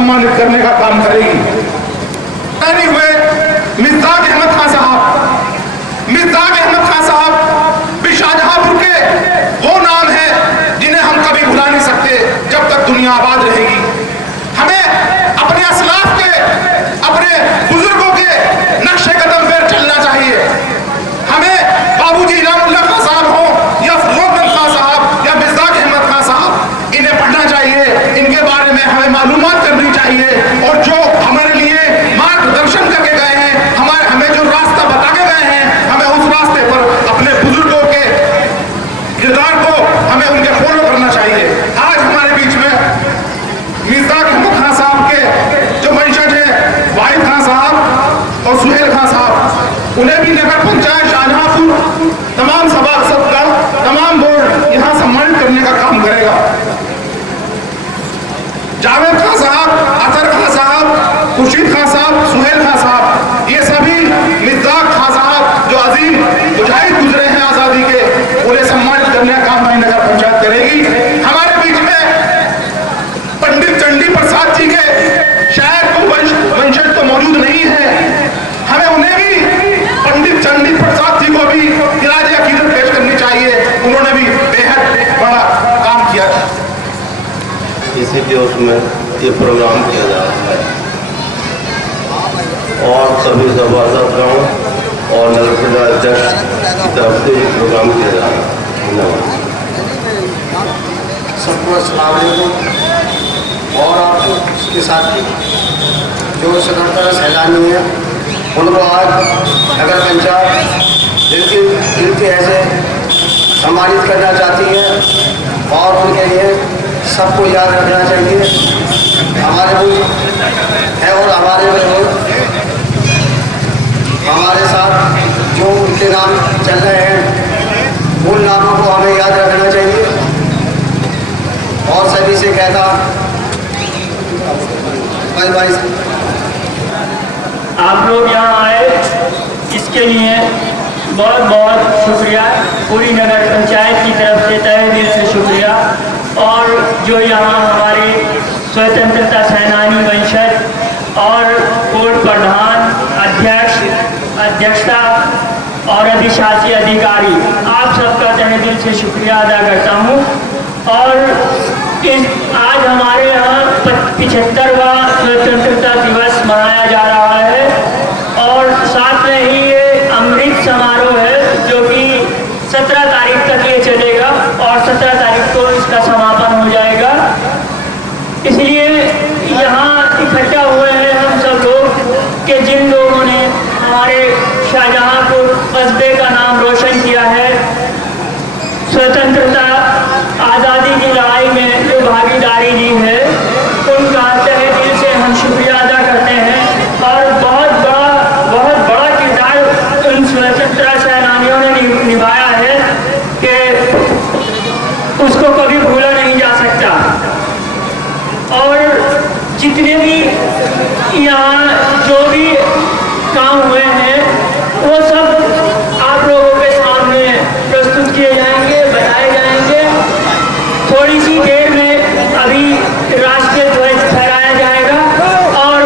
सम्मानित करने का काम करेगी। नहीं हुए मिर्ज़ाक अहमद खान साहब। मिर्ज़ाक अहमद खान साहब भी शाहजहांपुर के वो नाम है जिन्हें हम कभी भुला नहीं सकते जब तक दुनिया आबाद रहेगी। हमें अपने असलाफ के, अपने बुजुर्गों के नक्शे कदम पर चलना चाहिए। हमें बाबूजी इनामुल्लाह खान साहब हो या फजल खान साहब या मिर्ज़ाक अहमद खान साहब, इन्हें पढ़ना चाहिए, इनके बारे में हमें मालूमात करनी चाहिए। और जो हमारे लिए मार्गदर्शन करके गए हैं, हमें जो रास्ता बता के गए हैं, हमें उस रास्ते पर अपने बुजुर्गों के किरदार को हमें उनके फॉलो करना चाहिए। आज हमारे बीच में मिर्ज़ाक अहमद खान साहब के जो वंशज हैं, वाहिद खान साहब और सुहेल खान साहब, उन्हें भी नगर पंचायत शाहजहांपुर तमाम सभासद का, तमाम बोर्ड यहाँ सम्मानित करने का काम करेगा। जावेद खान साहब, अतर खान साहब, खुर्शीद खान साहब, सुहेल खान साहब, ये सभी मिर्ज़ाक खान साहब जो अजीम मुजाहिद गुजरे हैं आज़ादी के, उन्हें सम्मानित करने का काम नगर पंचायत करेगी। हमारे बीच में पंडित चंडी प्रसाद जी के शायद तो वंशज तो मौजूद नहीं है, हमें उन्हें भी, पंडित चंडी प्रसाद जी को भी खिराज अकीदत पेश करनी चाहिए। उन्होंने भी बेहद बड़ा काम किया था। इसी के उसमें ये प्रोग्राम किया जा रहा है और सभी सभासदों और नगर पंचायत अध्यक्ष की तरफ से ये प्रोग्राम किया जा रहा है। धन्यवाद। सबको अस्सलाम वालेकुम। और आपको इसके साथ जो स्वतंत्रता सैलानी है उनको आज नगर पंचायत दिल के ऐसे सम्मानित करना चाहती है और उनके लिए सबको याद रखना चाहिए। हमारे मुल्क है और हमारे साथ जो उनके नाम चल रहे हैं, उन नामों को हमें याद रखना चाहिए। और सभी से कहता भाई आप लोग यहाँ आए इसके लिए बहुत बहुत शुक्रिया। पूरी नगर पंचायत की तरफ से तहे दिल से शुक्रिया। और जो यहाँ हमारे स्वतंत्रता सेनानी वंशज और बोर्ड प्रधान, अध्यक्षता और अधिशासी अधिकारी, आप सबका तहे दिल से शुक्रिया अदा करता हूँ। और आज हमारे यहाँ 75वां स्वतंत्रता दिवस मनाया जा रहा है और साथ में ही ये अमृत समारोह है जो कि 17 तारीख तक ये चलेगा और 17 तारीख को इसका समापन हो जाएगा। इसलिए यहाँ इकट्ठा हुए हैं हम सब लोग कि जिन लोगों ने हमारे शाहजहांपुर कस्बे का नाम रोशन किया है, स्वतंत्रता आज़ादी की लड़ाई में जो भागीदारी दी है, उनका तहे दिल से हम शुक्रिया अदा करते हैं। और बहुत बड़ा किरदार उन स्वतंत्रता सेनानियों ने निभाया है कि उसको कभी भूला नहीं जा सकता। और जितने भी यहाँ जो भी काम हुए हैं वो सब आप लोगों के सामने प्रस्तुत किए जाएंगे, बताए जाएंगे। थोड़ी सी देर में अभी राष्ट्रीय ध्वज फहराया जाएगा और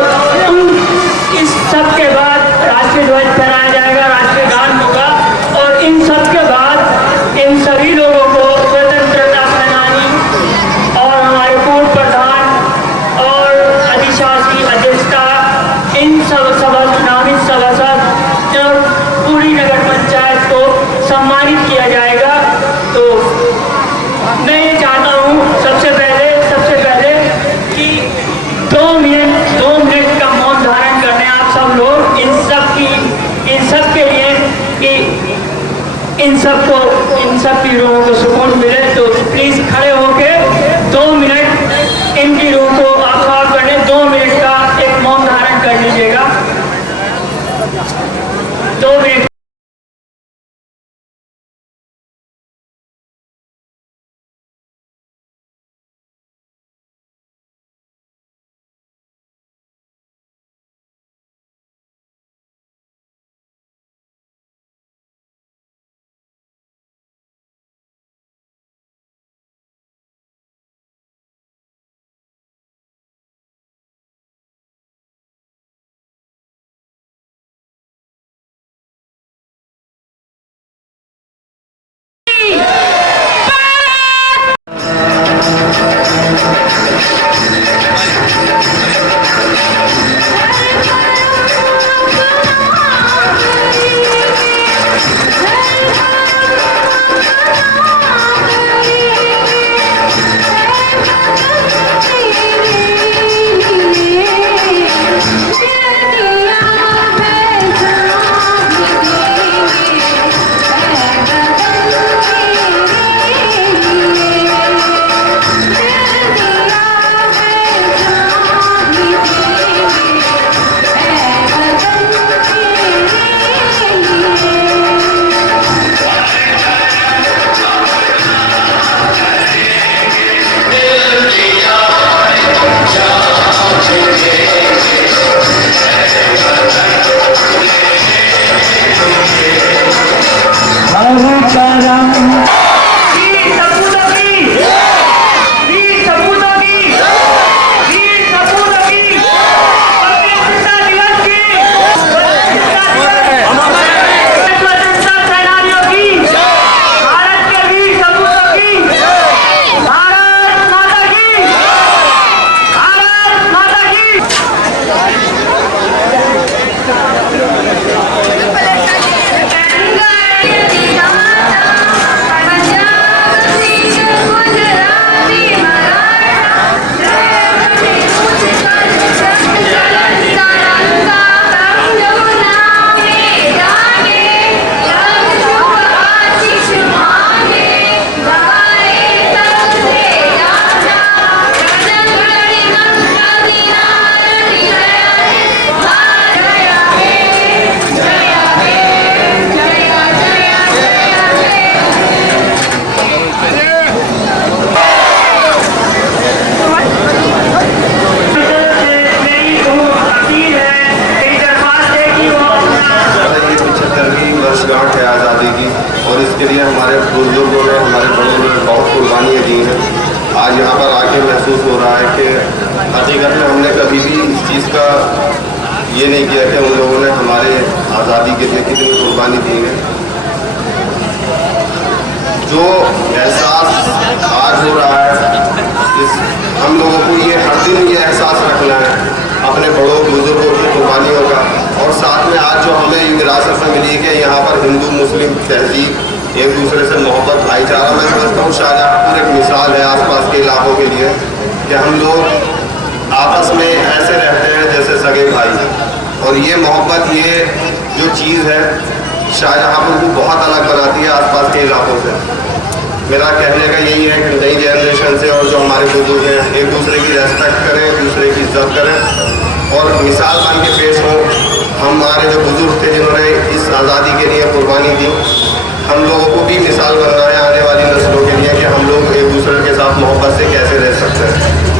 इस सब के बाद राष्ट्रीय ध्वज फहराया जाएगा, राष्ट्रीय गान होगा और इन सब के बाद इन सभी लोगों को स्वतंत्रता सेनानी और हमारे पूर्व प्रधान और अधिशासी अध्यक्षता, इन सब नामित सभासद और पूरी नगर पंचायत को सम्मानित किया जाएगा। तो मैं ये चाहता हूँ सबसे पहले कि 2 मिनट का मौन धारण करने आप सब लोग इन सब के लिए कि इन सब की रूहों को सुकून मिले। तो प्लीज खड़े होके 2 मिनट इनकी रूह को आप साफ करने 2 मिनट का एक मौन धारण कर लीजिएगा। 2 मिनट। और इसके लिए हमारे बुजुर्गों ने, हमारे बड़ों ने बहुत कुर्बानियाँ दी हैं। आज यहाँ पर आके महसूस हो रहा है कि हकीकत में हमने कभी भी इस चीज़ का ये नहीं किया कि उन लोगों ने हमारे आज़ादी के लिए कितनी कुर्बानी दी है। जो एहसास आज हो रहा है, हम लोगों को ये हर दिन ये एहसास रखना है अपने बड़ों बुजुर्गों की कुर्बानियों का। और साथ में आज जो हमें विरासत में मिली कि यहाँ पर हिंदू मुस्लिम तहजीब, एक दूसरे से मोहब्बत, भाईचारा, मैं समझता हूँ शाहजहाँपुर एक मिसाल है आसपास के इलाकों के लिए कि हम लोग आपस में ऐसे रहते हैं जैसे सगे भाई। और ये मोहब्बत, ये जो चीज़ है शाहजहाँपुर को बहुत अलग बनाती है आसपास के इलाकों से। मेरा कहने का यही है कि नई जनरेशन से और जो हमारे बुजुर्ग हैं एक दूसरे की रेस्पेक्ट करें, एक दूसरे की इज्जत करें और मिसाल बन के पेश हों। हमारे जो बुजुर्ग थे जिन्होंने इस आज़ादी के लिए कुर्बानी दी, हम लोगों को भी मिसाल बनना है आने वाली नस्लों के लिए कि हम लोग एक दूसरे के साथ मोहब्बत से कैसे रह सकते हैं।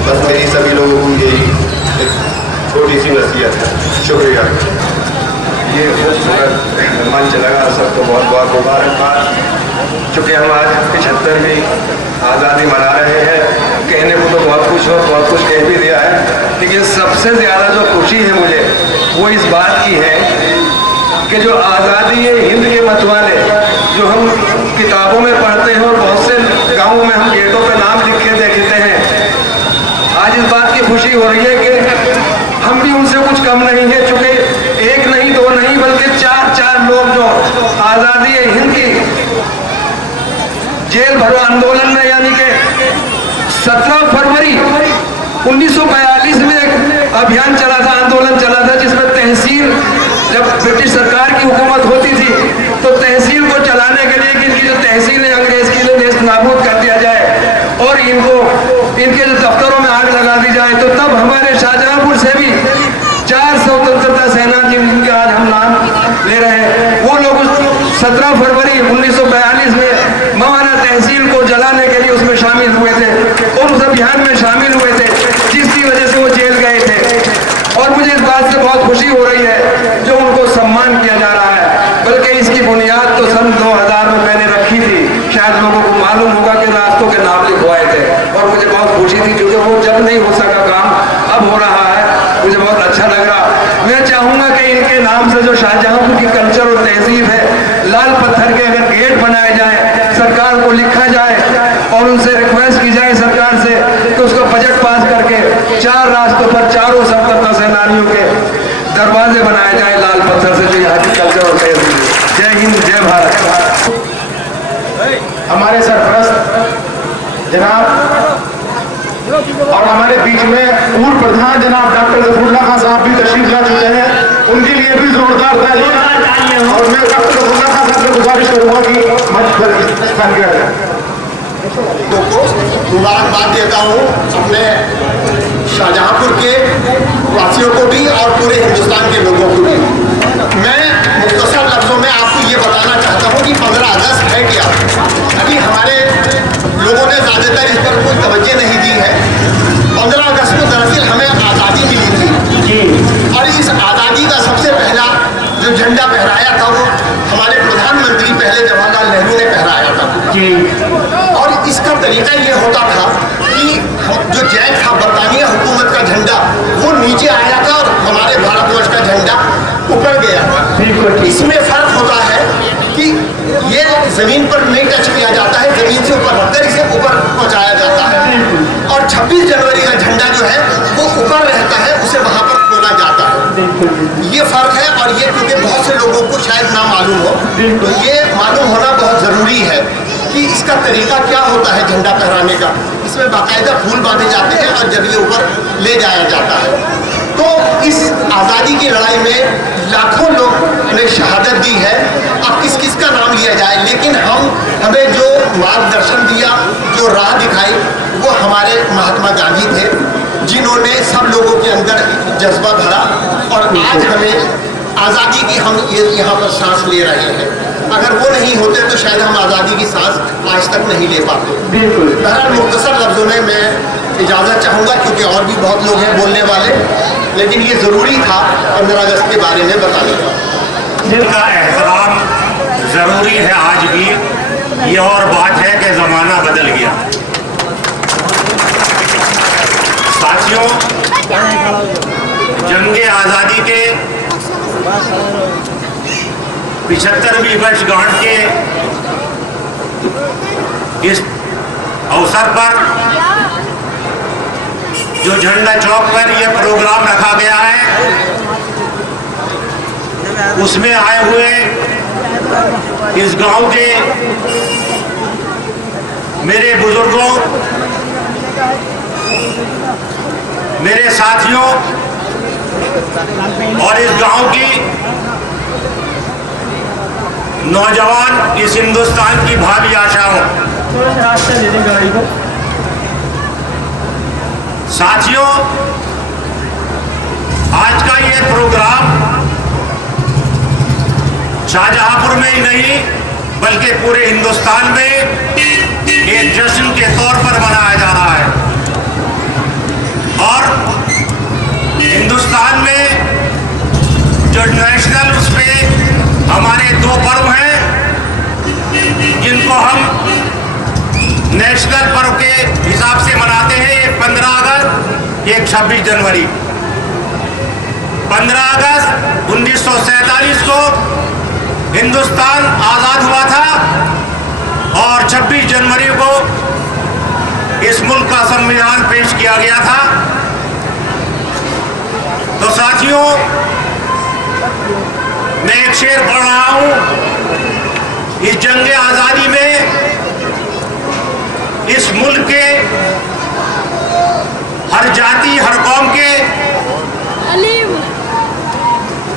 बस मेरी सभी लोगों को यही एक छोटी सी नसीहत है। शुक्रिया। ये खूबसूरत मंच लगा, सबको बहुत बहुत मुबारकबाद। चूँकि हम आज 75वीं आज़ादी मना रहे हैं, कहने को तो बहुत कुछ और बहुत कुछ कह भी दिया है, लेकिन सबसे ज़्यादा जो खुशी है मुझे वो इस बात की है कि जो आज़ादी हिंद के मतवाले जो हम किताबों में पढ़ते हैं और बहुत से गाँवों में हम गेटों पे नाम लिखे देखते हैं, आज इस बात की खुशी हो रही है कि हम भी उनसे कुछ कम नहीं है। चूँकि एक नहीं, दो नहीं, बल्कि चार लोग जो आज़ादी हिंद की जेल भरो आंदोलन में, यानी कि 17 फरवरी 1942 में एक अभियान चला था, आंदोलन चला था, जिसमें तहसील, जब ब्रिटिश सरकार की हुकूमत होती थी तो तहसील को चलाने के लिए कि इनकी जो तहसील है अंग्रेज की नेस्त नाबूद कर दिया जाए और इनके जो दफ्तरों में आग लगा दी जाए। तो तब हमारे शाहजहाँपुर से भी 4 स्वतंत्रता सेनानी जिनके आज हम नाम ले रहे हैं, वो लोग 17 फरवरी 1942 में महाना तहसील को जलाने के लिए उसमें शामिल हुए थे और उस अभियान में शामिल हुए थे, जिसकी वजह से वो जेल गए थे। और मुझे इस बात से बहुत खुशी हो रही है जो उनको सम्मान किया जा रहा है, बल्कि इसकी बुनियाद तो सन 2000 में मैंने रखी थी। शायद लोगों को मालूम होगा कि रास्तों के नाम लिखवाए थे और मुझे बहुत खुशी थी, क्योंकि वो जब नहीं हो सका काम अब हो रहा है, मुझे बहुत अच्छा लग रहा। मैं चाहूँगा कि इनके नाम से जो शाहजहाँपुर की कल्चर और तहजीब है, लाल पत्थर के अगर गेट बनाए जाए, सरकार को लिखा जाए और उनसे रिक्वेस्ट की जाए सरकार से कि उसका बजट पास करके 4 रास्तों पर चारों स्वतंत्रता सेनानियों के दरवाजे बनाए जाए लाल पत्थर से, जो यहाँ की कल्चर और तहजीब। जय हिंद, जय भारत। हमारे सरपरस्त जनाब और हमारे बीच में पूर्व प्रधान जनाब डॉक्टर गफूरुल्लाह खान साहब भी तशरीफ ला चुके हैं, उनके लिए भी जोरदार तालियां। और मैं डॉक्टर गफूरुल्लाह खान साहब से गुजारिश करूंगा कि मंच पर स्थान किया जाए। मुबारकबाद देता हूँ अपने शाहजहाँपुर के वासियों को भी और पूरे हिंदुस्तान के लोगों को भी। मैं मुख्तसर लफ्ज़ों में आपको ये बताना चाहता हूँ कि 15 अगस्त है क्या। अभी हमारे लोगों ने ज़्यादातर इस पर कोई तवज्जो नहीं दी है। 15 अगस्त को दरअसल हमें आज़ादी मिली थी और इस आज़ादी का सबसे पहला जो झंडा फहराया था वो हमारे प्रधानमंत्री पहले जवाहरलाल जी। और इसका तरीका ये होता था कि जो जैक था, बरतानिया हुकूमत का झंडा, वो नीचे आया था और हमारे भारतवर्ष का झंडा ऊपर गया था। बिल्कुल ठीक। इसमें फर्क होता है कि ये जमीन पर नहीं टच किया जाता है, जमीन से ऊपर रखकर इसे ऊपर पहुंचाया जाता है। और 26 जनवरी का झंडा जो है वो ऊपर रहता है, उसे वहां पर खोला जाता है। ये फर्क है। और ये क्योंकि बहुत से लोगों को शायद ना मालूम हो, तो ये मालूम होना बहुत जरूरी है कि इसका तरीका क्या होता है झंडा फहराने का। इसमें बाकायदा फूल बांधे जाते हैं और जब ये ऊपर ले जाया जाता है। तो इस आज़ादी की लड़ाई में लाखों लोग ने शहादत दी है। अब किस किस का नाम लिया जाए, लेकिन हमें जो मार्गदर्शन दिया, जो राह दिखाई, वो हमारे महात्मा गांधी थे, जिन्होंने सब लोगों के अंदर जज्बा भरा। और आज हमें आज़ादी की हम यहाँ पर सांस ले रहे हैं। अगर वो नहीं होते तो शायद हम आज़ादी की सांस आज तक नहीं ले पाते। बहरहाल मुख्तसर लफ्ज़ों में मैं इजाज़त चाहूँगा, क्योंकि और भी बहुत लोग हैं बोलने वाले, लेकिन ये ज़रूरी था 15 अगस्त के बारे में बताने का। जिनका एहतराम ज़रूरी है आज भी। ये और बात है कि ज़माना बदल गया। साथियों, जंगे आज़ादी के 75वीं वर्षगांठ के इस अवसर पर जो झंडा चौक पर यह प्रोग्राम रखा गया है, उसमें आए हुए इस गांव के मेरे बुजुर्गों, मेरे साथियों और इस गांव की नौजवान, इस हिंदुस्तान की भावी आशाओं, साथियों, आज का ये प्रोग्राम शाहजहांपुर में ही नहीं बल्कि पूरे हिंदुस्तान में एक जश्न के तौर पर मनाया जा रहा है। और हिंदुस्तान में जो नेशनल, उस पे हमारे दो पर्व हैं जिनको हम नेशनल पर्व के हिसाब से मनाते हैं। एक 15 अगस्त, एक 26 जनवरी। 15 अगस्त 1947 को हिंदुस्तान आज़ाद हुआ था और 26 जनवरी को इस मुल्क का संविधान पेश किया गया था। तो साथियों, मैं एक शेर पढ़ रहा हूं। इस जंग आज़ादी में इस मुल्क के हर जाति, हर कौम के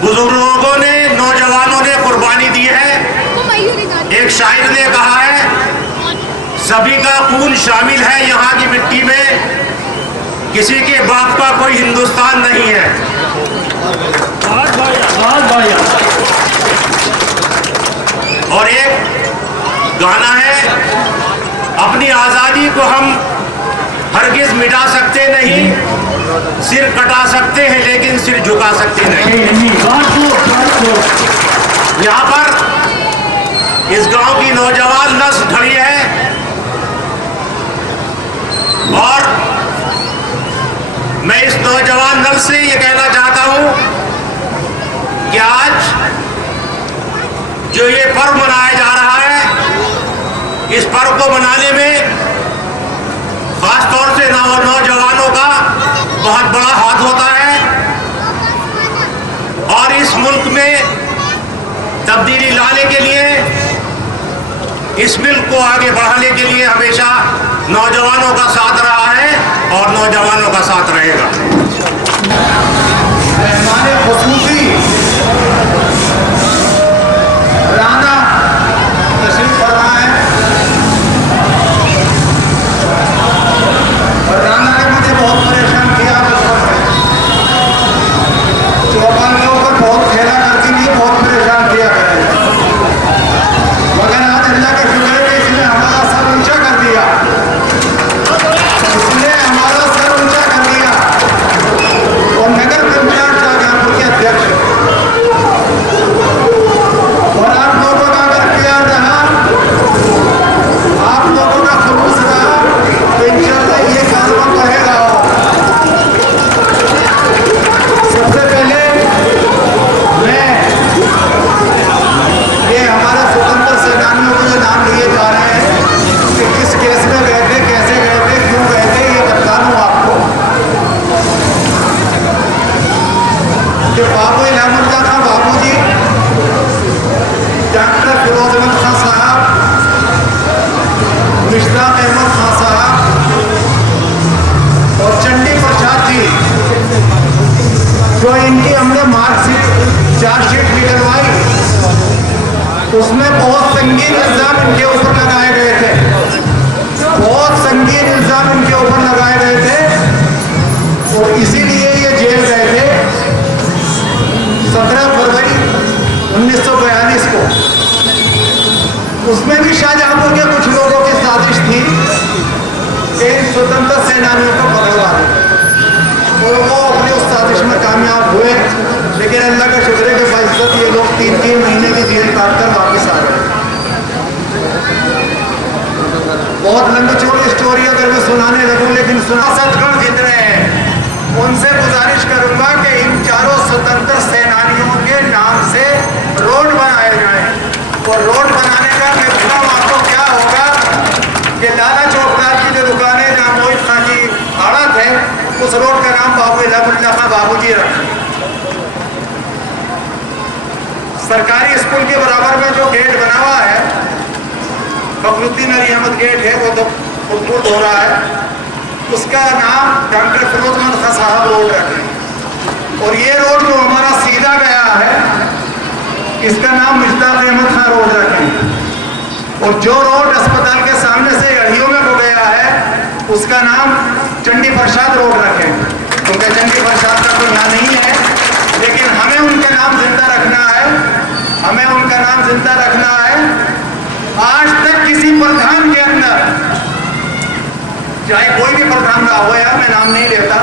बुजुर्गों ने, नौजवानों ने कुर्बानी दी है। एक शायर ने कहा है, सभी का खून शामिल है यहाँ की मिट्टी में, किसी के बाप का कोई हिंदुस्तान नहीं है। और एक गाना है, अपनी आज़ादी को हम हरगिज़ मिटा सकते नहीं, सिर कटा सकते हैं लेकिन सिर झुका सकते नहीं। यहाँ पर इस गांव की नौजवान नस्ल खड़ी है और मैं इस नौजवान नस्ल से ये कहना चाहता हूँ कि आज जो ये पर्व मनाया जा रहा है, इस पर्व को मनाने में खास तौर से नौजवानों का बहुत बड़ा हाथ होता है। और इस मुल्क में तब्दीली लाने के लिए, इस मुल्क को आगे बढ़ाने के लिए हमेशा नौजवानों का साथ रहा है और नौजवानों का साथ रहेगा। मेहमान खुसूसी राना तशरीफ फरमा है और राना ने मुझे बहुत परेशान किया। चौपाल के ऊपर बहुत खेला करती थी, बहुत परेशान किया करें, मगर आज अल्लाह का शुक्र है कि इसने हमारा सर ऊंचा कर दिया, इसने हमारा सर ऊंचा कर दिया। और नगर पंचायत शाहजहांपुर के अध्यक्ष फिरोज अहमद खान साहब, मुश्ताक अहमद खान साहब और चंडी प्रसाद जी, जो इनकी हमने मार्कशीट चार्जशीट निकलवाई, उसमें बहुत संगीन इल्जाम इनके ऊपर लगाए गए थे, बहुत संगीन इल्जाम इनके ऊपर लगाए गए थे और इसीलिए ये जेल गए थे 17 फरवरी 1942 को। उसमें भी शाहजहांपुर के कुछ लोगों की साजिश थी कि स्वतंत्रता सेनानियों को पकड़वा दें और वो अपनी उस साजिश में कामयाब हुए, लेकिन अल्लाह का शुक्र है कि बाइज्जत ये लोग 3-3 महीने की जेल काट कर वापस आ गए। बहुत लंबी चौड़ी स्टोरी अगर मैं सुनाने लगूं, लेकिन सदगढ़ जितने हैं उनसे गुजारिश करूंगा कि इन चारों स्वतंत्र सेनानियों के नाम से रोड बनाए जाए और रोड बनाने का मैं आपको क्या होगा कि लाला चौकदार की जो दुकान है जहाँ मोहित खां की आड़त है, उस रोड का नाम बाबू इलामुल्लाह खां बाबूजी रखें। सरकारी स्कूल के बराबर में जो गेट बना हुआ है, फखरुद्दीन अली अहमद गेट है, वो तो फुटफुट हो रहा है, उसका नाम डॉक्टर फिरोज अहमद खान साहब रोड रखें। और ये रोड जो हमारा सीधा गया है, इसका नाम मुश्ताक अहमद खान रोड रखें। और जो रोड अस्पताल के सामने से अड़ियों में को गया है, उसका नाम चंडी प्रसाद रोड रखें, क्योंकि चंडी प्रसाद का तो यहाँ नहीं है, लेकिन हमें उनका नाम जिंदा रखना है, हमें उनका नाम जिंदा रखना है। आज तक किसी प्रधान के अंदर, चाहे कोई भी प्रधान रहा हो, या मैं नाम नहीं लेता,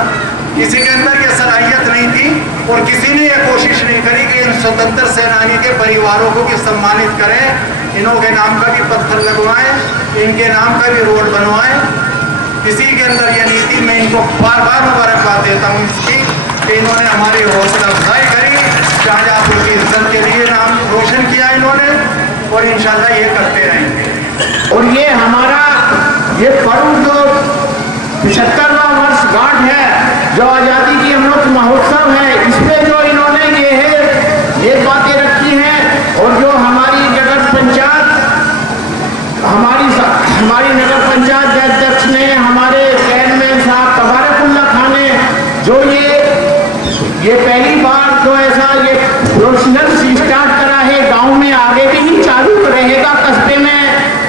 किसी के अंदर ये सलाहियत नहीं थी और किसी ने ये कोशिश नहीं करी कि इन स्वतंत्र सेनानी के परिवारों को भी सम्मानित करें, इन्हों के नाम का भी पत्थर लगवाएं, इनके नाम का भी रोड बनवाएं। किसी के अंदर ये नीति, मैं इनको बार बार मुबारकबाद देता हूँ इसकी कि इन्होंने हमारी हौसला अफजाई करी, शाहजहांपुर की इज्जत के लिए नाम रोशन किया इन्होंने, और इंशाल्लाह ये करते रहेंगे। और ये हमारा ये पर्व जो 75वां वर्षगांठ है, जो आज़ादी की अमृत महोत्सव है, इसमें जो इन्होंने ये बातें रखी हैं, और जो हमारी नगर पंचायत हमारी नगर पंचायत के अध्यक्ष ने, हमारे चेयरमैन साहब तबारकुल्लाह खान ने जो ये पहली बार जो ऐसा ये प्रोफेशनल स्टार्ट करा है गांव में, आगे भी ही चालू रहेगा कस्बे में।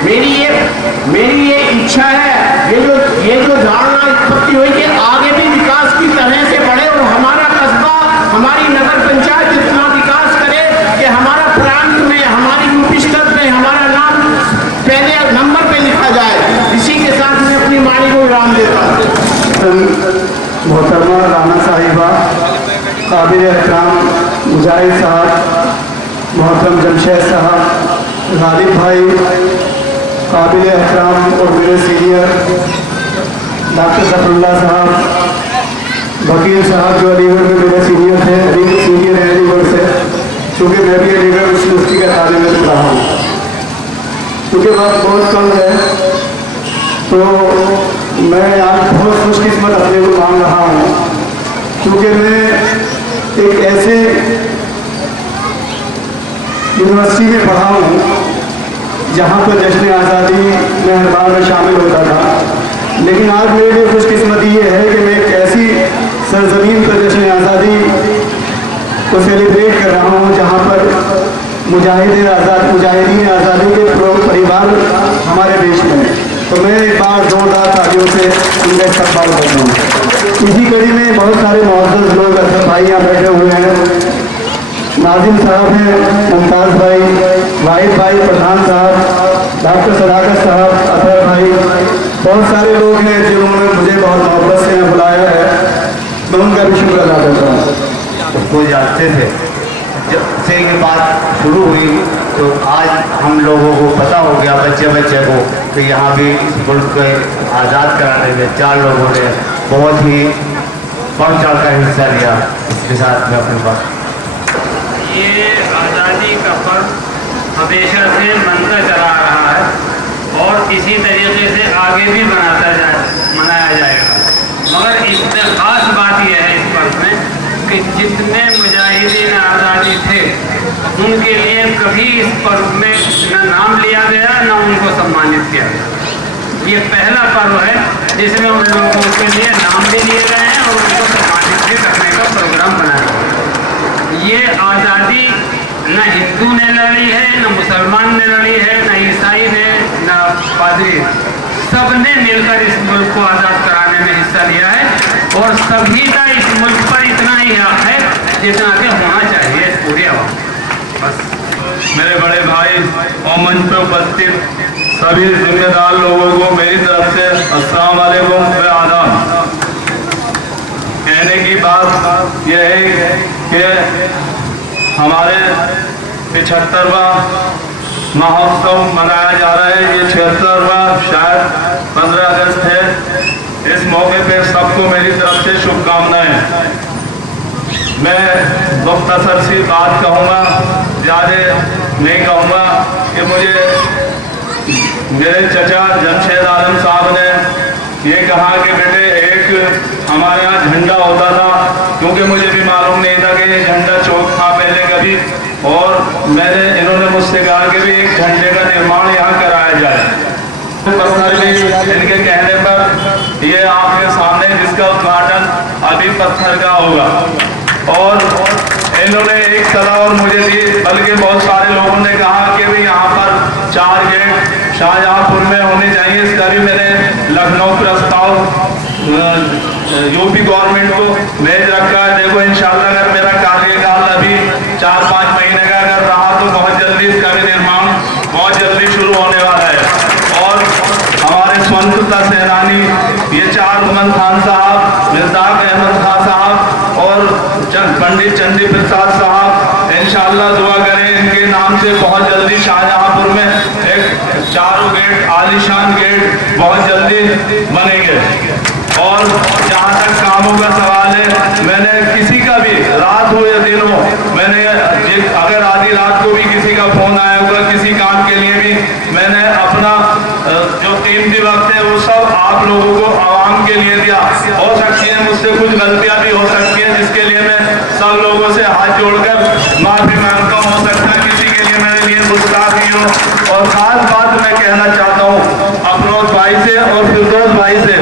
मेरी ये इच्छा है, ये जो धारणा उत्पत्ति हुई कि आगे भी विकास की तरह से बढ़े और हमारा कस्बा, हमारी नगर पंचायत इतना विकास करे कि हमारा प्रांत में, हमारी यूपी स्तर में हमारा नाम पहले नंबर पे लिखा जाए। इसी के साथ मैं अपनी वाणी को विराम देता हूँ। मोहतरमा राना साहिबा, काबिल एहतराम मुजाहिद साहब, मोहतरम जमशेद साहब, गालिब भाई, काबिल एहतराम और मेरे सीनियर डॉक्टर ज़फ़रुल्लाह साहब, वकील साहब जो अलीगढ़ में मेरे सीनियर थे, सीनियर हैं अलीगढ़ से, चूँकि मैं भी अलीगढ़ यूनिवर्सिटी का तालिब इल्म रहा हूँ। क्योंकि वक्त बहुत कम है, तो मैं आज बहुत खुशकिस्मत अपने को मान रहा हूँ, क्योंकि मैं एक ऐसे यूनिवर्सिटी में पढ़ा हूँ जहाँ पर जश्न आज़ादी में हर बार में शामिल होता था। लेकिन आज मेरे लिए खुशकिस्मती ये है कि मैं एक ऐसी सरजमीन पर जश्न आज़ादी को सेलिब्रेट कर रहा हूँ जहाँ पर मुजाहिदीन आज़ादी के परिवार हमारे देश में। तो मैं एक बार जोरदार तालियों से उनका इस्तकबाल करता हूँ। इसी कड़ी में बहुत सारे मुअज़्ज़ज़ लोग, असद भाई यहाँ बैठे हुए हैं, नाजिम साहब हैं, मुमताज़ भाई, वाहिद भाई, प्रधान साहब, डॉक्टर सदाकत साहब, अतर भाई, बहुत सारे लोग हैं जिन्होंने मुझे बहुत मोहब्बत से बुलाया है। मैं उनका भी शुक्र अदा करता हूँ। उसको जानते थे, जब से ये बात शुरू हुई तो आज हम लोगों को पता हो गया, बच्चे को, कि यहाँ भी इस मुल्क को आज़ाद कराने में 4 लोगों ने बहुत ही बढ़ चढ़ कर हिस्सा लिया। इसके साथ में अपनी बात, ये आज़ादी का पर्व हमेशा से मनता चला आ रहा है और इसी तरीके से आगे भी मनाया जाएगा। मगर इसमें ख़ास बात यह है इस पर्व में कि जितने मुजाहिदीन आज़ादी थे उनके लिए कभी इस पर्व में न नाम लिया गया न उनको सम्मानित किया गया। ये पहला पर्व है जिसमें उन लोगों के लिए नाम भी लिए गए हैं और उनको सम्मानित भी करने का प्रोग्राम बनाया गया। ये आज़ादी न हिंदू ने लड़ी है, न मुसलमान ने लड़ी है, न ईसाई ने, न पादरी, सबने मिलकर इस मुल्क को आज़ाद कराने में हिस्सा लिया है और सभी का इस मुल्क पर इतना ही हक है जितना कि होना चाहिए पूरे आवाम। बस मेरे बड़े भाई और मंच पर उपस्थित सभी जिम्मेदार लोगों को मेरी तरफ से अस्सलाम वालेकुम व आदाब। कहने की बात यह है कि हमारे 75वां महोत्सव मनाया जा रहा है। ये 76वां शायद 15 अगस्त है। इस मौके पे सबको मेरी तरफ से शुभकामनाएं। मैं मुख्तसर सी बात कहूँगा, ज़्यादा नहीं कहूँगा कि मुझे मेरे चचा जमशेद आलम साहब ने ये कहा कि बेटे एक हमारे यहाँ झंडा होता था, क्योंकि मुझे भी मालूम नहीं था कि ये झंडा चौक था पहले कभी, और इन्होंने मुझसे कहा कि भी एक झंडे का निर्माण यहाँ कराया जाए। पत्थर भी इनके कहने पर ये आपके सामने जिसका उद्घाटन अभी पत्थर का होगा, और इन्होंने एक सलाह और मुझे दी, बल्कि बहुत सारे लोगों ने कहा कि भी यहाँ पर 4 गेट शाहजहांपुर में होने चाहिए। इसका भी मैंने लखनऊ प्रस्ताव यूपी गवर्नमेंट को भेज रखा है। देखो इंशाल्लाह अगर मेरा कार्यकाल अभी 4-5 महीने का अगर रहा तो बहुत जल्दी इसका भी निर्माण बहुत जल्दी शुरू होने वाला है। और हमारे स्वतंत्रता सेनानी ये 4 अमन खान साहब, मिर्जाक अहमद खान साहब और पंडित चंदी प्रसाद साहब, इंशाल्लाह दुआ करें इनके नाम से बहुत जल्दी शाहजहांपुर में एक 4 गेट आलीशान गेट बहुत जल्दी बनेंगे। और जहाँ तक कामों का सवाल है, मैंने किसी का भी रात हो या दिन हो, मैंने अगर आधी रात को भी किसी का फोन आया होगा किसी काम के लिए भी, मैंने अपना जो कीमती वक्त है वो सब आप लोगों को आवाम के लिए दिया। हो सकती है मुझसे कुछ गलतियां भी हो सकती हैं, जिसके लिए मैं सब लोगों से हाथ जोड़कर माफी मांगता हूँ। हो सकता है किसी के लिए मेरे लिए गुस्ताखी हो। और खास बात मैं कहना चाहता हूँ अफरोज भाई से और फिरदौस भाई से,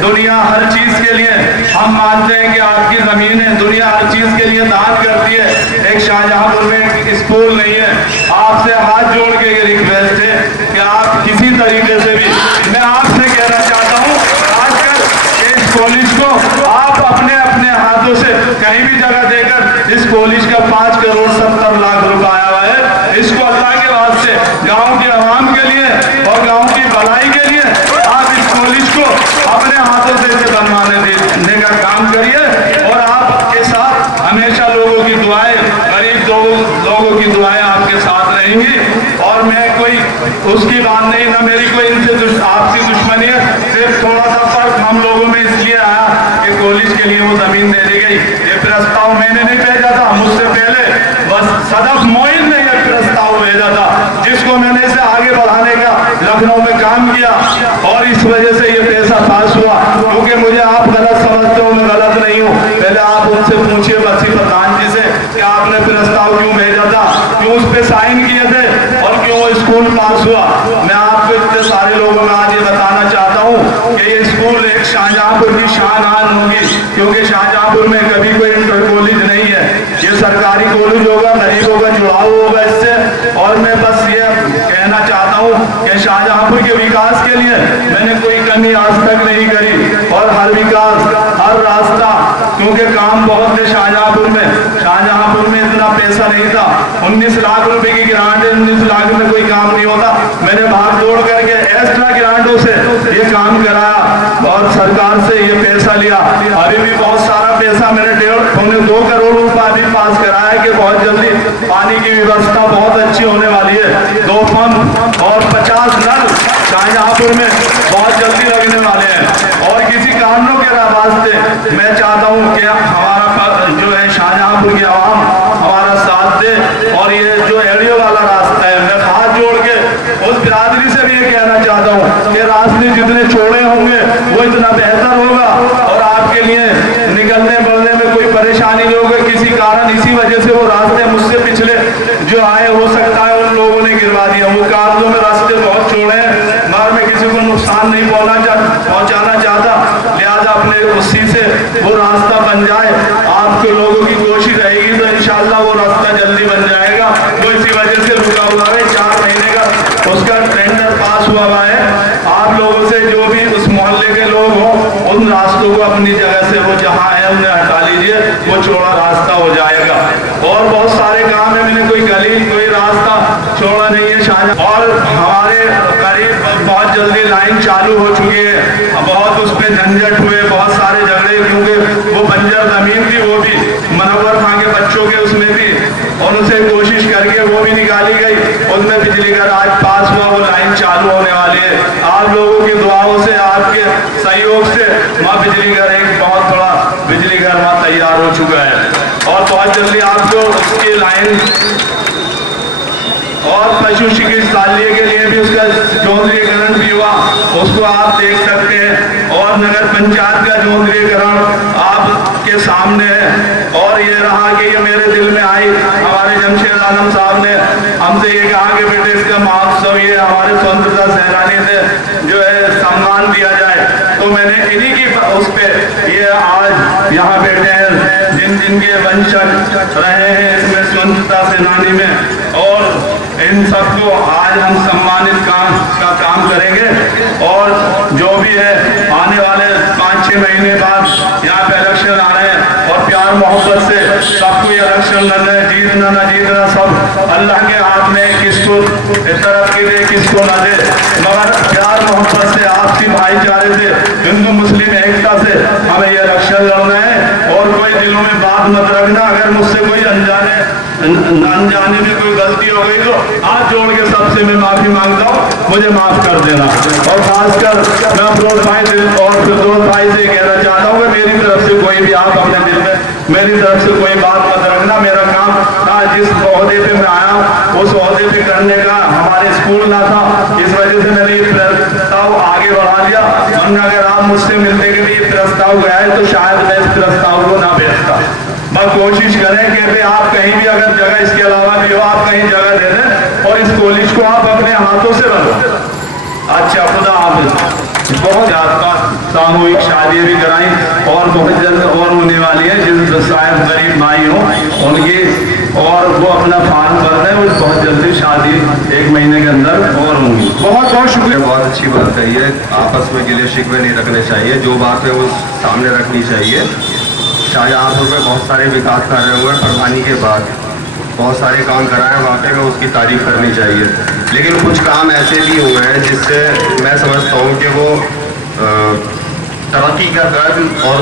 दुनिया हर चीज के लिए हम मानते हैं कि आपकी जमीन है, दुनिया हर चीज के लिए दान करती है। एक शाहजहांपुर में एक स्कूल नहीं है, आपसे हाथ जोड़ के ये रिक्वेस्ट है कि आप किसी तरीके से भी, मैं आपसे कहना चाहता हूँ खासकर इस कॉलेज को आप अपने अपने हाथों से कहीं भी जगह देकर, इस कॉलेज का 5 करोड़ 70 लाख रुपए आया हुआ है, इसको अल्लाह के वास्ते गाँव के आवाम के लिए और गाँव की भलाई के लिए आप इस कॉलेज को अपने हाथों से बनवाने देने का काम करिए। और आपके साथ हमेशा लोगों की दुआएं, गरीब लोगों की दुआएं आपके साथ रहेंगी। और मैं कोई उसकी बात नहीं, ना मेरी कोई इनसे आपकी दुश्मनी है, सिर्फ थोड़ा सा फर्क हम लोगों में इसलिए आया कि कॉलेज के लिए वो जमीन दे दी गई। ये प्रस्ताव मैंने नहीं भेजा था, मुझसे पहले बस सदफ मोइन ने यह प्रस्ताव भेजा था, जिसको मैंने इसे आगे बढ़ाने का लखनऊ में काम किया और इस वजह से ये पैसा पास हुआ। क्योंकि मुझे आप गलत समझते हो, मैं गलत नहीं हूँ। पहले आप उनसे पूछिए बसी प्रधान जी से कि आपने प्रस्ताव क्यों भेजा था, क्यों उस पर साइन किए थे और क्यों वो स्कूल पास हुआ। मैं आपको इतने सारे लोगों में आज ये बताना चाहता हूँ कि ये स्कूल एक शाहजहांपुर की शान आन होगी, क्योंकि शाहजहांपुर में कभी कोई इंटर कॉलेज नहीं है। ये सरकारी कॉलेज होगा, गरीबों का जुड़ाव होगा इससे। और मैं बस ये कहना चाहता हूँ कि शाहजहांपुर के विकास के लिए मैंने कोई कमी आज तक नहीं करी, और हर विकास हर रास्ता, क्योंकि काम बहुत है शाहजहांपुर में इतना पैसा नहीं था। 19 लाख रुपए की ग्रांट है, 19 लाख में कोई काम नहीं होता। मैंने भाग दौड़ करके एक्स्ट्रा ग्रांटों से ये काम कराया और सरकार से ये पैसा लिया। अभी भी बहुत सारा पैसा मैंने 1.5-2 करोड़ रुपए अभी पास कराया कि बहुत जल्दी पानी की व्यवस्था बहुत अच्छी होने वाली है। 2 पंप और 50 नल शाहजहांपुर में बहुत जल्दी लगने वाले हैं। और किसी कारणों के वास्ते मैं चाहता हूँ कि हमारा जो है शाहजहांपुर की आवाम हमारा साथ दे, और ये जो एडियो वाला रास्ता है, मैं हाथ जोड़ के उस बिरादरी से भी ये कहना चाहता हूँ कि रास्ते जितने चौड़े होंगे वो इतना बेहतर होगा और आपके लिए निकलने बढ़ने में कोई परेशानी जो है किसी कारण इसी वजह से वो रास्ते मुझसे पिछले जो आए हो सकता है उन लोगों ने गिरवा दिया। वो कागजों में रास्ते बहुत चौड़े हैं, मगर मैं किसी को नुकसान नहीं पहुंचाना चाहता, लिहाजा अपने उसी से वो रास्ता बन जाए। आपके लोगों की कोशिश रहेगी तो इंशाल्लाह वो रास्ता जल्दी बन जाएगा। वो इसी वजह से रुका हुआ है, 4 महीने का उसका टेंडर पास हुआ हुआ है। आप लोगों से जो भी उस मोहल्ले के लोग हों उन रास्तों को अपनी जगह से वो जहाँ है उन्हें हटा लीजिए, वो चौड़ा रास्ता हो जाएगा। और बहुत सारे काम है, मैंने कोई गली कोई रास्ता चौड़ा नहीं है शाहजहां, और हमारे करीब बहुत जल्दी लाइन चालू हो चुकी है। बहुत उस पर झंझट हुए, बहुत सारे झगड़े, क्योंकि वो बंजर जमीन थी, वो भी मनव्वर खां के बच्चों के उसमें थी, और उसे कोशिश करके वो भी निकाली गई। उसमें बिजली घर आज पास हुआ, वो लाइन चालू होने वाली है। आप लोगों की दुआओं से, आपके सहयोग से वहाँ बिजली घर एक बहुत बड़ा बिजली घर वहाँ तैयार हो चुका है, और बहुत जल्दी आपको उसकी लाइन और पशु चिकित्सालय के लिए भी उसका जोंद्रीकरण भी हुआ, उसको आप देख सकते हैं। और नगर पंचायत का जोंद्रीकरण आपके सामने है। और ये रहा कि ये मेरे दिल में आई, हमारे जमशेद आलम साहब ने हमसे ये कहा कि बेटे इसका महोत्सव ये हमारे स्वतंत्रता सेनानी से जो है सम्मान दिया जाए, तो मैंने इन्हीं की उस पर ये आज यहाँ बैठे हैं जिनके वंशज रहे हैं इसमें स्वतंत्रता सेनानी में, और इन सबको आज हम सम्मानित का काम करेंगे। और जो भी है आने वाले 5-6 महीने बाद यहाँ पे इलेक्शन आ रहे हैं, और प्यार मोहब्बत से सबको ये इलेक्शन लड़ना है, जीतना ना जीतना सब अल्लाह के हाथ में, किसको तरक्की दे किसको ना दे, मगर प्यार मोहब्बत से आपसी भाईचारे से हिंदू मुस्लिम एकता से हमें ये इलेक्शन लड़ना है। और कोई दिलों में बात मत रखना, अगर मुझसे कोई अनजाने में कोई गलती हो गई तो हाथ जोड़ के सबसे मैं माफी मांगता हूँ, मुझे माफ कर देना। और खासकर मैं फिरोज भाई और फिरोज भाई से कहना चाहता हूँ कि मेरी तरफ से कोई भी आप अपने दिल में मेरी तरफ से कोई बात मत रखना। मेरा काम था, जिस ओहदे पे मैं आया उस ओहदे पे करने का हमारे स्कूल ना था, इस वजह से मैंने ये प्रस्ताव आगे बढ़ा लिया, वरना अगर आप मुझसे मिलने के लिए प्रस्ताव गया है तो शायद मैं इस प्रस्ताव को ना भेजता। बस कोशिश करें कि भाई आप कहीं भी अगर जगह इसके अलावा भी हो, आप कहीं जगह दे दें और इस कॉलेज को आप अपने हाथों से बनो। अच्छा, खुदा हाफिज़। बहुत ज़्यादा सामूहिक शादी भी कराई और बहुत जल्द और होने वाली है, जिस शायद गरीब भाई हो उनकी, और वो अपना फार्म भर रहे हैं, बहुत जल्दी शादी 1 महीने के अंदर और होंगी। बहुत बहुत शुक्रिया। बहुत अच्छी बात कही है, आपस में गिले शिकवे नहीं रखने चाहिए, जो बात है वो सामने रखनी चाहिए। शाहजहांपुर में बहुत सारे विकास कार्य हुए प्रधानी के बाद, बहुत सारे काम कराए, वाकई में उसकी तारीफ करनी चाहिए। लेकिन कुछ काम ऐसे भी हुए हैं जिससे मैं समझता हूँ कि वो तरक्की का दर और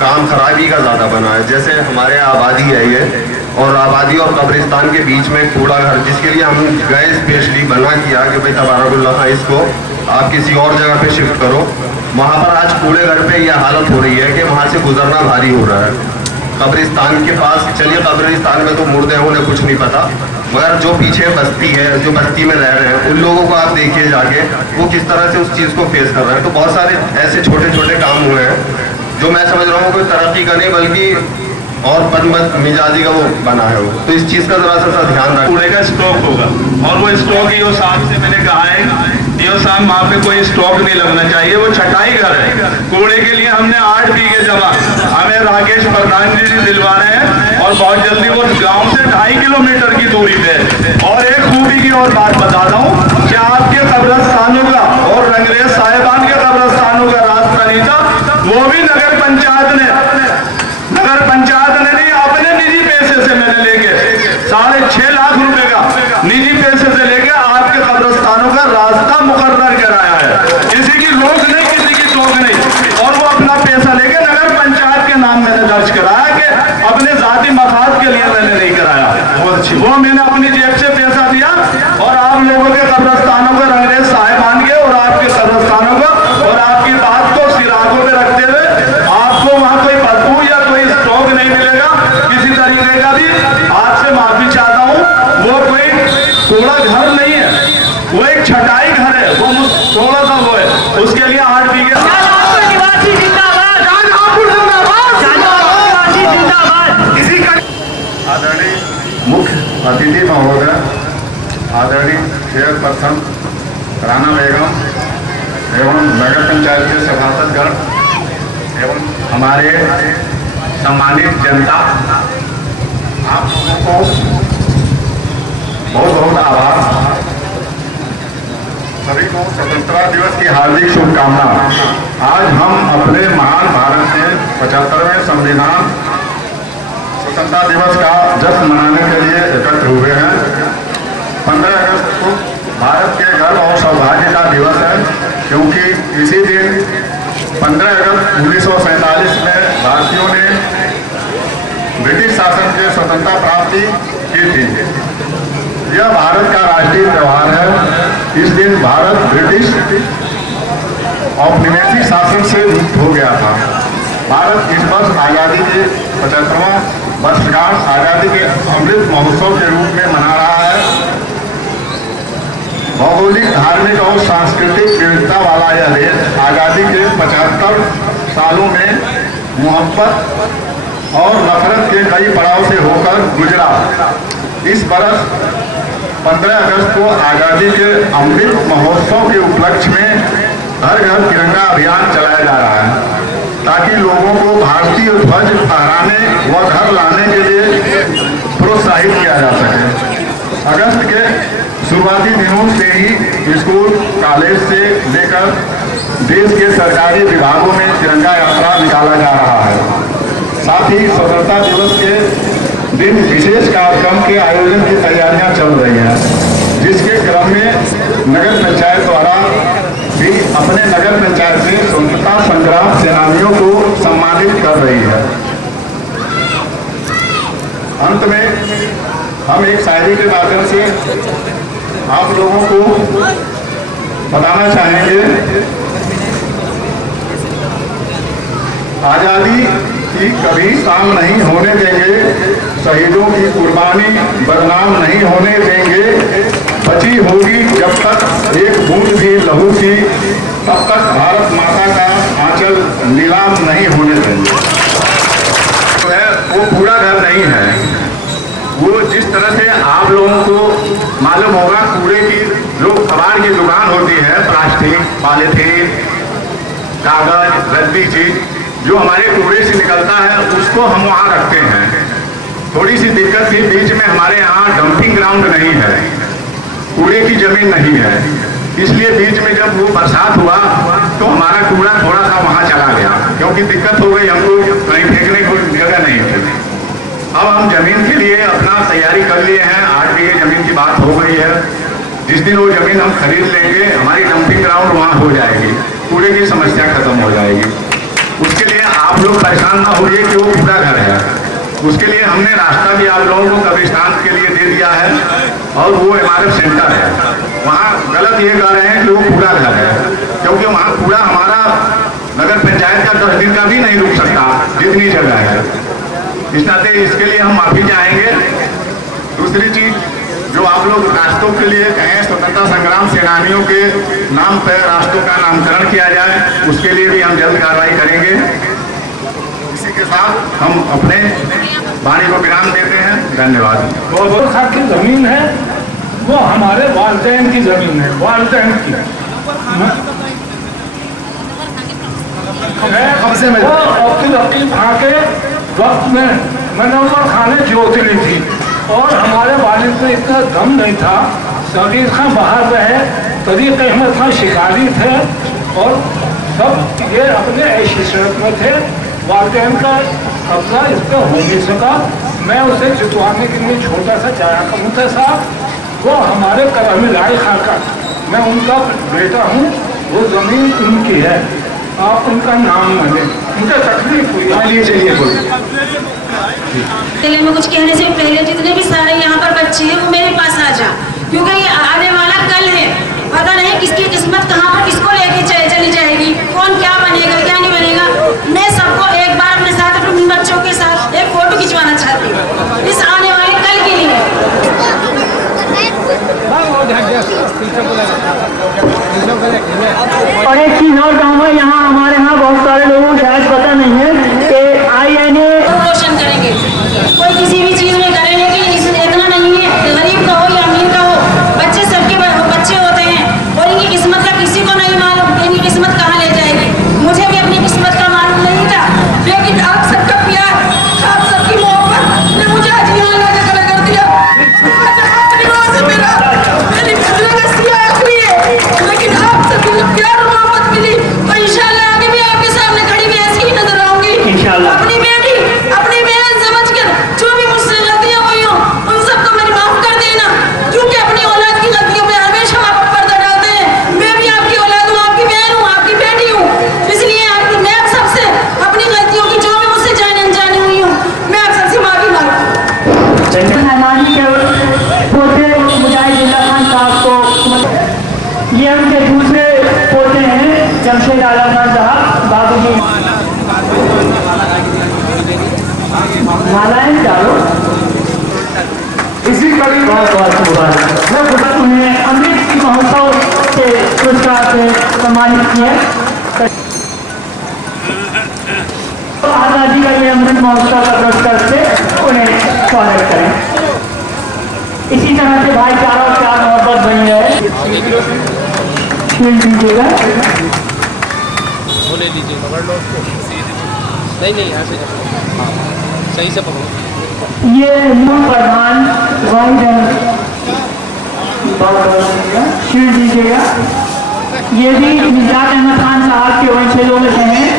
काम खराबी का ज़्यादा बना है। जैसे हमारे आबादी है ये, और आबादी और कब्रिस्तान के बीच में कूड़ा घर, जिसके लिए हम गए स्पेशली मना किया कि भाई तबारकुल्लाह खां इसको आप किसी और जगह पे शिफ्ट करो। वहाँ पर आज कूड़े घर पे यह हालत हो रही है कि वहाँ से गुजरना भारी हो रहा है। कब्रिस्तान के पास चलिए, कब्रिस्तान में तो मुर्दे हैं, उन्हें कुछ नहीं पता, मगर जो पीछे बस्ती है, जो बस्ती में रह रहे हैं, उन लोगों को आप देखिए जाके वो किस तरह से उस चीज़ को फेस कर रहे हैं। तो बहुत सारे ऐसे छोटे छोटे काम हुए हैं जो मैं समझ रहा हूँ कोई तरक्की का नहीं बल्कि और बदमत मिजाजी का वो बना है वो। तो इस चीज़ का जरा सा ध्यान रखें। कूड़े का स्टॉक होगा, और वो स्टॉक यो साहब से मैंने कहा है, यो साहब वहाँ पे कोई स्टॉक नहीं लगना चाहिए, वो छटाई घर है। कूड़े के लिए हमने 8 बीघे जमा हमें राकेश प्रधान जी दिलवा रहे हैं, और बहुत जल्दी वो गाँव से 2.5 किलोमीटर की दूरी पे। और एक खूबी की और बात बताता हूँ कि आपके कब्रस्तानों का और रंगरेज साहिबान के कब्रस्तानों का रास्ता नहीं था, वो भी नगर पंचायत ने नहीं, अपने निजी पैसे से मैंने लेके 6.5 लाख रुपए का निजी पैसे से लेके आपके कब्रस्तानों का रास्ता मुकर्रर कराया है। किसी की रोक नहीं, किसी की टोक नहीं, और वो अपना पैसा लेके नगर पंचायत के नाम मैंने दर्ज कराया कि अपने जाती मफाद के लिए मैंने नहीं कराया, वो मैंने अपनी जेब से पैसा दिया। और आप लोगों के कब्रस्तानों को रंगरेज साहिबान के और आपके कब्रस्तानों को और आपकी बात को सिरागों पे रखते हुए आपको वहाँ कोई बदबू या कोई स्टॉक नहीं मिलेगा किसी तरीके का भी। आपसे माफी चाहता हूँ, वो कोई कूड़ा घर नहीं है, वो एक छटाई घर है, वो थोड़ा सा वो है, उसके लिए 8 बीघे। अतिथि महोदय, आदरणीय चेयरपर्सन राना बेगम एवं नगर पंचायत के सभासदगण एवं हमारे सम्मानित जनता, आप लोगों को बहुत बहुत आभार। सभी को स्वतंत्रता दिवस की हार्दिक शुभकामना। आज हम अपने महान भारत के 75वें संविधान स्वतंत्रता दिवस का जश्न मनाने के लिए एकत्र हुए हैं। 15 अगस्त को भारत के गर्व और सौभाग्य का दिवस है, क्योंकि इसी दिन 15 अगस्त 1947 में भारतीयों ने ब्रिटिश शासन से स्वतंत्रता प्राप्ति की थी। यह भारत का राष्ट्रीय त्योहार है। इस दिन भारत ब्रिटिश औपनिवेशिक शासन से मुक्त हो गया था। भारत इस वर्ष आज़ादी के 75वां वर्षगांठ आज़ादी के अमृत महोत्सव के रूप में मना रहा है। भौगोलिक, धार्मिक और सांस्कृतिक विविधता वाला यह देश आज़ादी के 75 सालों में मोहब्बत और नफरत के कई पड़ाव से होकर गुजरा। इस बरस 15 अगस्त को आज़ादी के अमृत महोत्सव के उपलक्ष्य में घर घर तिरंगा अभियान चलाया जा रहा है, ताकि लोगों को भारतीय ध्वज फहराने व घर लाने के लिए प्रोत्साहित किया जा सके। अगस्त के शुरुआती दिनों से ही स्कूल, कॉलेज से लेकर देश के सरकारी विभागों में तिरंगा यात्रा निकाला जा रहा है। साथ ही स्वतंत्रता दिवस के दिन विशेष कार्यक्रम के आयोजन की तैयारियां चल रही हैं, जिसके क्रम में नगर पंचायत द्वारा भी अपने नगर पंचायत में स्वतंत्रता संग्राम सेनानियों को सम्मानित कर रही है। अंत में हम एक शायरी के माध्यम से आप लोगों को बताना चाहेंगे। आज़ादी की कभी शाम नहीं होने देंगे, शहीदों की कुर्बानी बदनाम नहीं होने देंगे। बची होगी जब तक एक बूंद भी लहू की, तब तक भारत माता का आंचल नीलाम नहीं होने देंगे। तो है वो पूरा घर नहीं है। वो जिस तरह से आप लोगों को मालूम होगा, कूड़े की जो कबाड़ की दुकान होती है, प्लास्टिक, पॉलीथीन, कागज, रद्दी चीज जो हमारे कूड़े से निकलता है, उसको हम वहाँ रखते हैं। थोड़ी सी दिक्कत थी, बीच में हमारे यहाँ डंपिंग ग्राउंड नहीं है, कूड़े की जमीन नहीं है, इसलिए बीच में जब वो बरसात हुआ तो हमारा कूड़ा थोड़ा सा वहाँ चला गया, क्योंकि दिक्कत हो गई, हमको कहीं फेंकने को जगह नहीं थी। अब हम जमीन के लिए अपना तैयारी कर लिए हैं। 8 बीघे जमीन की बात हो गई है। जिस दिन वो जमीन हम खरीद लेंगे, हमारी डंपिंग ग्राउंड वहाँ हो जाएगी, कूड़े की समस्या खत्म हो जाएगी। उसके लिए आप लोग परेशान ना होइए कि वो कूड़ा घर है। उसके लिए हमने रास्ता भी आप लोगों को कब्रिस्तान के लिए दे दिया है, और वो MRF सेंटर है। वहाँ गलत ये कह रहे हैं कि वो कूड़ा घर है, क्योंकि वहाँ कूड़ा हमारा नगर पंचायत का 10 दिन का भी नहीं रुक सकता, जितनी जगह है। इस नाते इसके लिए हम माफी चाहेंगे। दूसरी चीज, जो आप लोग रास्तों के लिए कहें, स्वतंत्रता संग्राम सेनानियों के नाम पर रास्तों का नामकरण किया जाए, उसके लिए भी हम जल्द कार्रवाई करेंगे। इसी के साथ हम अपने वाणी को विराम देते हैं। धन्यवाद। वो की जमीन है, वो हमारे वालिदैन की जमीन है, वालिदैन की। वकील खा के वक्त में मैंने ऊपर खाने जोत ली थी, और हमारे वालिद में इतना दम नहीं था। शरीर खां बाहर रहे, तरीक अहमद खां शिकारी थे, और सब ये अपने ऐसी शर्त में थे। वालिदैन का कब्जा इस पर हो नहीं सका। मैं उसे जितवाने के लिए छोटा सा जाया कबूतर साहब, वो हमारे करमी लाई खां का, मैं उनका बेटा हूँ, वो जमीन उनकी है, आप उनका नाम न लें। मुझे तकलीफ हुई। चलिए दिल्ली में कुछ कहने से पहले जितने भी सारे यहाँ पर बच्चे हैं वो मेरे पास आ जा, क्योंकि ये आने वाला कल है। पता नहीं किसकी किस्मत कहाँ पर किसको लेके चली जाएगी, कौन क्या बनेगा क्या नहीं बनेगा। मैं सबको एक बार अपने साथ, अपने बच्चों के साथ एक फोटो खिंचवाना चाहती हूँ इस आने वाले कल के लिए। और एक चीज और कहूँगा, यहाँ हमारे यहाँ बहुत सारे लोगों को शायद पता नहीं है कि INA रोशन करेंगे, कोई किसी भी चीज में करेंगे कि इतना नहीं है ये उनके दूसरे पोते हैं जमशेद आलम खान साहब बाबूजी। मालाएं डालो। इसी कड़ी बहुत बहुत मुबारक। उन्हें अमृत महोत्सव से पुरस्कार से सम्मानित किया। आजादी का ये अमृत महोत्सव का पुरस्कार से उन्हें स्वागत करें। इसी तरह से भाईचारा और प्यार मोहब्बत बनी रहे। दीजिएगा वो ले लीजिए, पकड़ लो उसको। नहीं नहीं, यहाँ से सही से पकड़ो। ये मूल प्रधान शील्ड दीजिएगा। ये भी मिर्जात अहमद खान साहब के वंशजों में से हैं।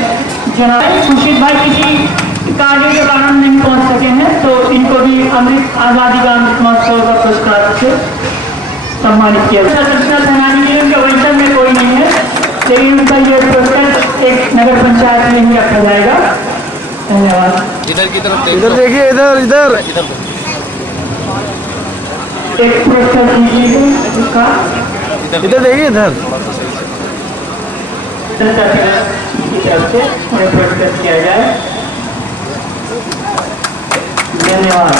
जनाब खुर्शीद भाई किसी कार्य के कारण नहीं पहुंच सके हैं, तो इनको भी अमृत आज़ादी का अमृत महोत्सव का पुरस्कार से सम्मानित किया। स्वतंत्रता सेनानी के उनके वंशज में कोई नहीं है, लेकिन उनका ये पुरस्कार एक नगर पंचायत में ही रखा जाएगा। धन्यवाद। इधर की तरफ इधर देखिए, इधर इधर एक पुरस्कार दीजिएगा उसका। इधर देखिए, इधर की तरफ से उन्हें पुरस्कृत किया जाए। धन्यवाद।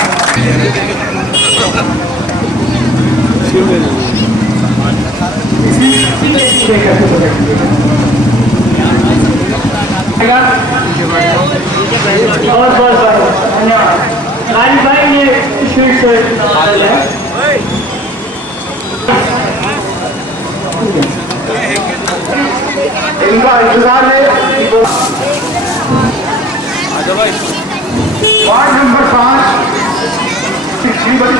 बहुत बहुत धन्यवाद। रानी भाई ये शील्ड से इनका इंतजार है। Ward number 5 Shrimati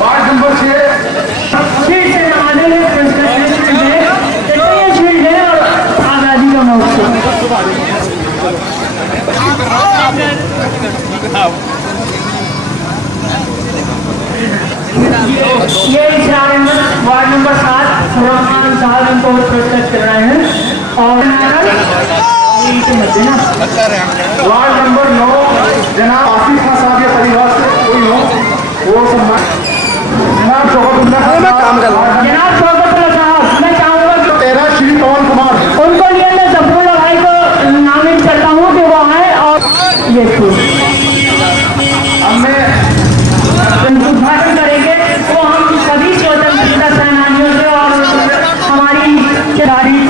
ward number 6 आजादी का महोत्सव। ये वार्ड नंबर 7 रहमान साहब इनको पुरस्कृत कर रहे हैं। और वार्ड नंबर 9 जनाब आसिफ खान साहब के परिवार से कोई हो वो सम्मान। जनाब शौकतुल्लाह साहब, मैं चाहूँगा कि 13 श्री पवन कुमार उनको लिए मैं जफरुल्लाह भाई को नामित करता हूँ कि वो आए और ये उद्घाटन करेंगे। वो हम सभी स्वतंत्रता सेनानियों से और हमारी खिलाड़ी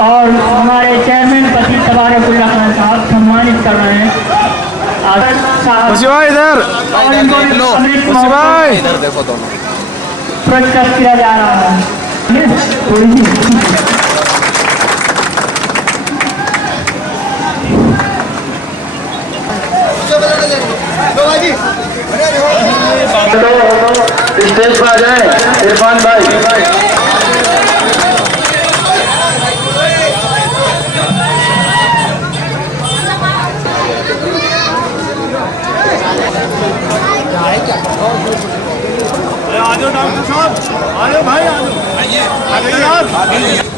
और हमारे चेयरमैन पति तबारकुल्लाह खान साहब सम्मानित कर रहे हैं। इधर और इनको इधर देखो दोनों पुरस्कृत किया जा रहा है। स्टेज पर आ जाए इरफान भाई। आ जाओ डॉक्टर साहब, आ जाओ भाई, आ जाओ, आइए, आ जाइए आप।